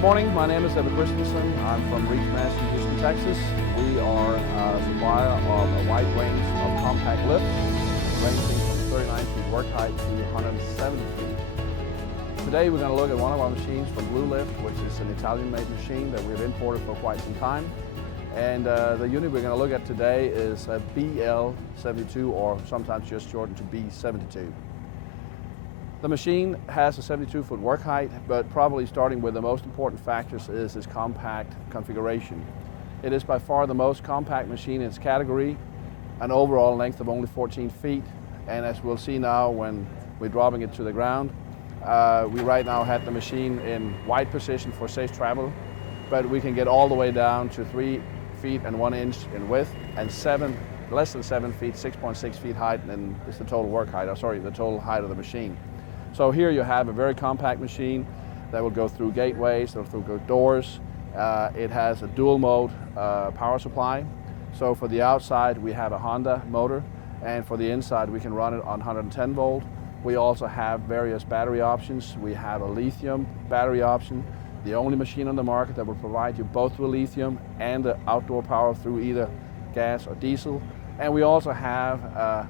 Good morning, my name is Ever Lithium. I'm from Reachmaster, Houston, Texas. We are a supplier of a wide range of compact lifts, ranging from 39 feet work height to 170 feet. Today we're going to look at one of our machines from BlueLift, which is an Italian-made machine that we've imported for quite some time. And the unit we're going to look at today is a BL72, or sometimes just shortened to B72. The machine has a 72-foot work height, but probably starting with the most important factors is its compact configuration. It is by far the most compact machine in its category, an overall length of only 14 feet, and as we'll see now when we're dropping it to the ground, we right now have the machine in wide position for safe travel, but we can get all the way down to 3 feet and 1 inch in width, and less than 7 feet, 6.6 feet height, and it's the total work height, the total height of the machine. So here you have a very compact machine that will go through gateways, that will go through doors. It has a dual mode power supply. So for the outside we have a Honda motor, and for the inside we can run it on 110 volt. We also have various battery options. We have a lithium battery option, the only machine on the market that will provide you both with lithium and the outdoor power through either gas or diesel. And we also have a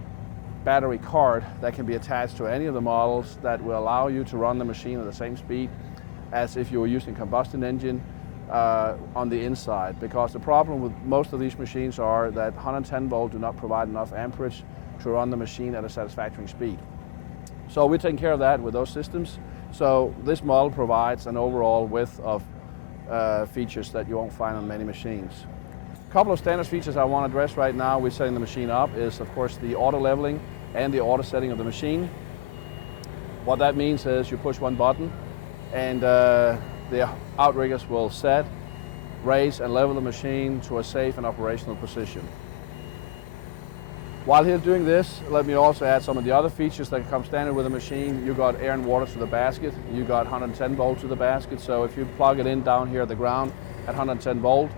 battery card that can be attached to any of the models that will allow you to run the machine at the same speed as if you were using combustion engine on the inside, because the problem with most of these machines are that 110 volt do not provide enough amperage to run the machine at a satisfactory speed. So we're taking care of that with those systems. So this model provides an overall width of features that you won't find on many machines. A couple of standard features I want to address right now. We're setting the machine up is, of course, the auto leveling and the auto setting of the machine. What that means is you push one button and the outriggers will set, raise and level the machine to a safe and operational position. While he's doing this, let me also add some of the other features that come standard with the machine. You got air and water to the basket, you got 110 volt to the basket, so if you plug it in down here at the ground at 110 volt,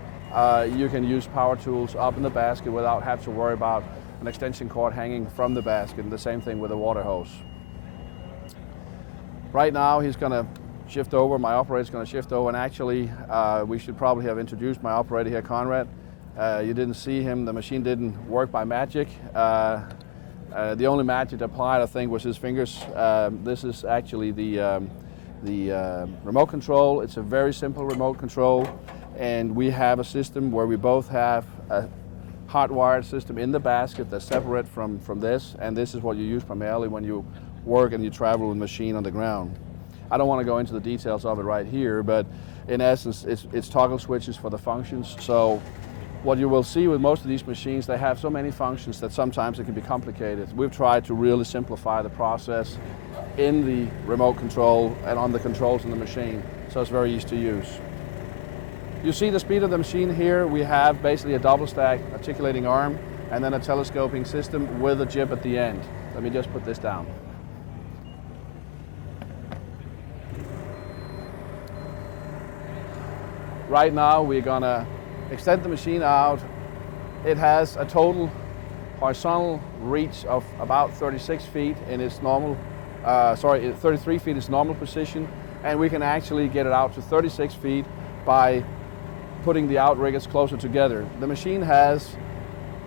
you can use power tools up in the basket without having to worry about an extension cord hanging from the basket, and the same thing with a water hose. Right now he's going to shift over, my operator's going to shift over, and actually we should probably have introduced my operator here, Conrad. You didn't see him, the machine didn't work by magic. The only magic applied, I think, was his fingers. This is actually the remote control. It's a very simple remote control. And we have a system where we both have a hot-wired system in the basket that's separate from this, and this is what you use primarily when you work and you travel with a machine on the ground. I don't want to go into the details of it right here, but in essence it's toggle switches for the functions. So what you will see with most of these machines, they have so many functions that sometimes it can be complicated. We've tried to really simplify the process in the remote control and on the controls in the machine, so it's very easy to use. You see the speed of the machine here. We have basically a double stack articulating arm and then a telescoping system with a jib at the end. Let me just put this down. Right now we're going to extend the machine out. It has a total horizontal reach of about 36 feet in its normal, 33 feet in its normal position, and we can actually get it out to 36 feet by putting the outriggers closer together. The machine has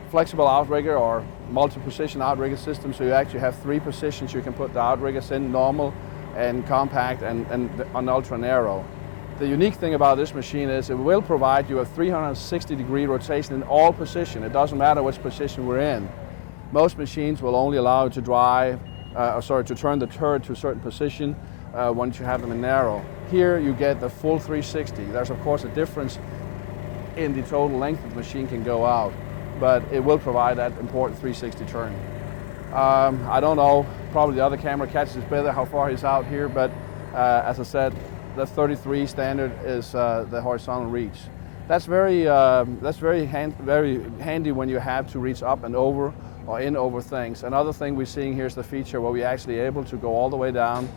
flexible outrigger or multi-position outrigger system, so you actually have 3 positions you can put the outriggers in: normal and compact and on ultra narrow. The unique thing about this machine is it will provide you a 360-degree rotation in all positions. It doesn't matter which position we're in. Most machines will only allow you to to turn the turret to a certain position once you have them in narrow. Here you get the full 360. There's of course a difference in the total length that the machine can go out, but it will provide that important 360 turn. I don't know, probably the other camera catches better how far he's out here, but as I said, the 33 standard is the horizontal reach. That's very handy when you have to reach up and over or in over things. Another thing we're seeing here is the feature where we're actually able to go all the way down,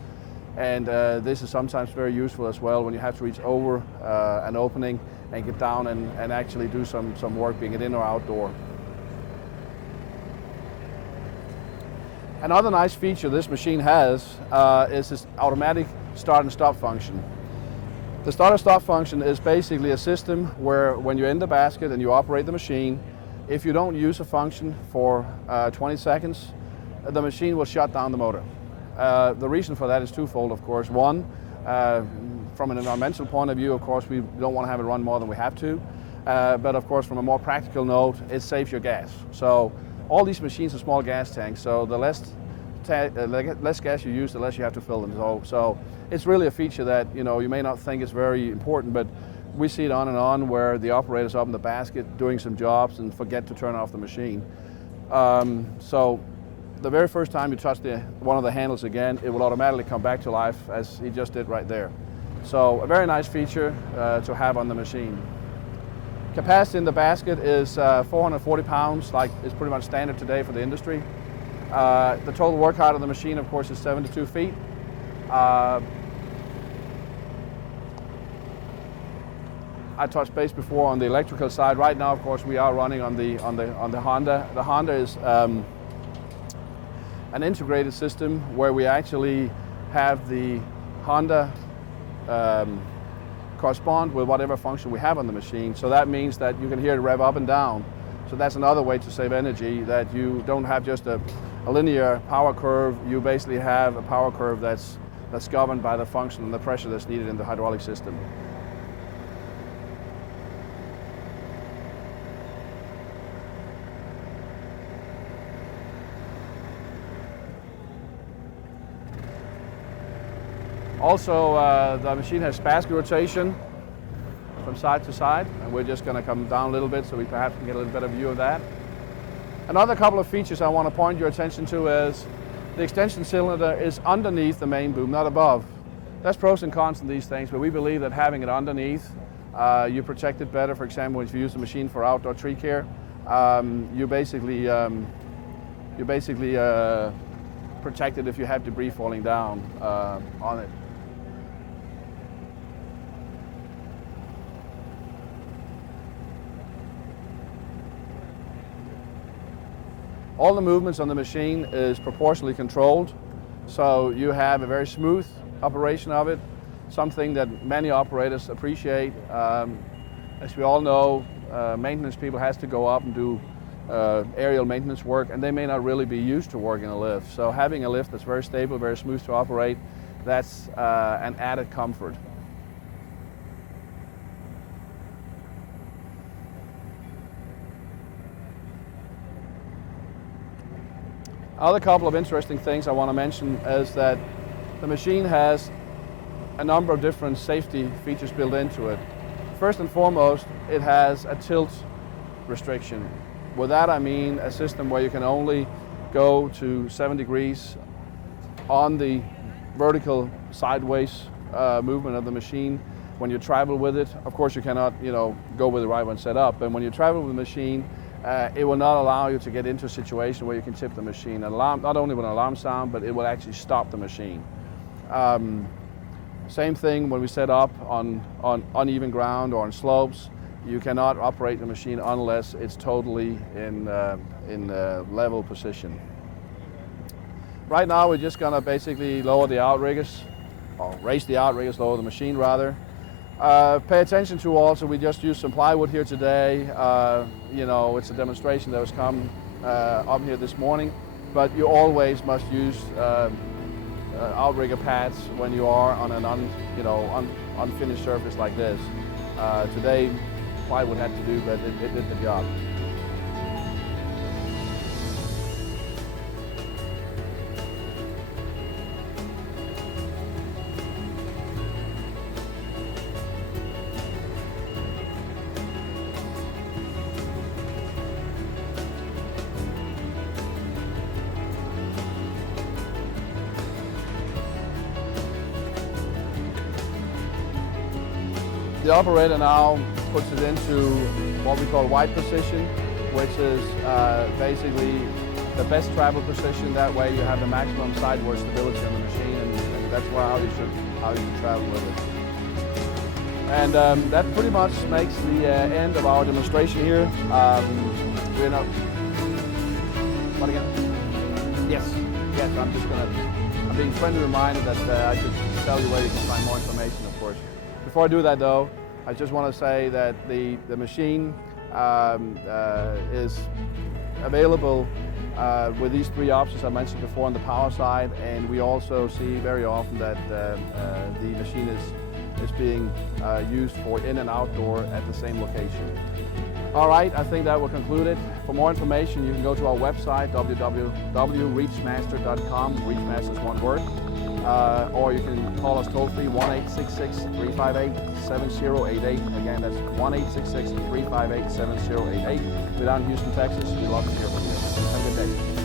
and this is sometimes very useful as well when you have to reach over an opening and get down and actually do some work, being it in or outdoor. Another nice feature this machine has is this automatic start and stop function. The start-stop function is basically a system where when you're in the basket and you operate the machine, if you don't use a function for 20 seconds, the machine will shut down the motor. The reason for that is twofold, of course. One, from an environmental point of view, of course, we don't want to have it run more than we have to. But of course, from a more practical note, it saves your gas. So all these machines are small gas tanks, so the less gas you use, the less you have to fill them. So it's really a feature that you may not think is very important, but we see it on and on where the operator's up in the basket doing some jobs and forget to turn off the machine. So the very first time you touch one of the handles again, it will automatically come back to life as he just did right there. So a very nice feature to have on the machine. Capacity in the basket is 440 pounds, like is pretty much standard today for the industry. The total work height of the machine, of course, is 72 feet. I touched base before on the electrical side. Right now, of course, we are running on the Honda. The Honda is an integrated system where we actually have the Honda correspond with whatever function we have on the machine. So that means that you can hear it rev up and down. So that's another way to save energy, that you don't have just a linear power curve. You basically have a power curve that's governed by the function and the pressure that's needed in the hydraulic system. Also, the machine has basket rotation from side to side, and we're just going to come down a little bit so we perhaps can get a little better view of that. Another couple of features I want to point your attention to is the extension cylinder is underneath the main boom, not above. There's pros and cons in these things, but we believe that having it underneath, you protect it better. For example, if you use the machine for outdoor tree care, you basically protect it if you have debris falling down on it. All the movements on the machine is proportionally controlled, so you have a very smooth operation of it, something that many operators appreciate. As we all know, maintenance people has to go up and do aerial maintenance work, and they may not really be used to working a lift. So having a lift that's very stable, very smooth to operate, that's an added comfort. Other couple of interesting things I want to mention is that the machine has a number of different safety features built into it. First and foremost, it has a tilt restriction. With that I mean a system where you can only go to 7 degrees on the vertical sideways movement of the machine when you travel with it. Of course you cannot go with the right one set up, but when you travel with the machine, it will not allow you to get into a situation where you can tip the machine. An alarm, not only will an alarm sound, but it will actually stop the machine. Same thing when we set up on uneven ground or on slopes. You cannot operate the machine unless it's totally in level position. Right now we're just going to basically lower the outriggers, or raise the outriggers, lower the machine rather. Pay attention to also, we just used some plywood here today. It's a demonstration that was come up here this morning, but you always must use outrigger pads when you are on an unfinished surface like this. Today, plywood had to do, but it did the job. The operator now puts it into what we call white position, which is basically the best travel position. That way you have the maximum sideward stability on the machine, and that's how you should travel with it. And that pretty much makes the end of our demonstration here. What again? Yes, I'm being friendly reminded that I should tell you where you can find more information, of course. Before I do that though, I just want to say that the machine is available with these three options I mentioned before on the power side, and we also see very often that the machine is being used for in and outdoor at the same location. All right, I think that will conclude it. For more information, you can go to our website, www.reachmaster.com. Reachmaster is one word. Or you can call us toll-free, 1-866-358-7088. Again, that's 1-866-358-7088. We're down in Houston, Texas. We'd love to hear from you. Have a good day.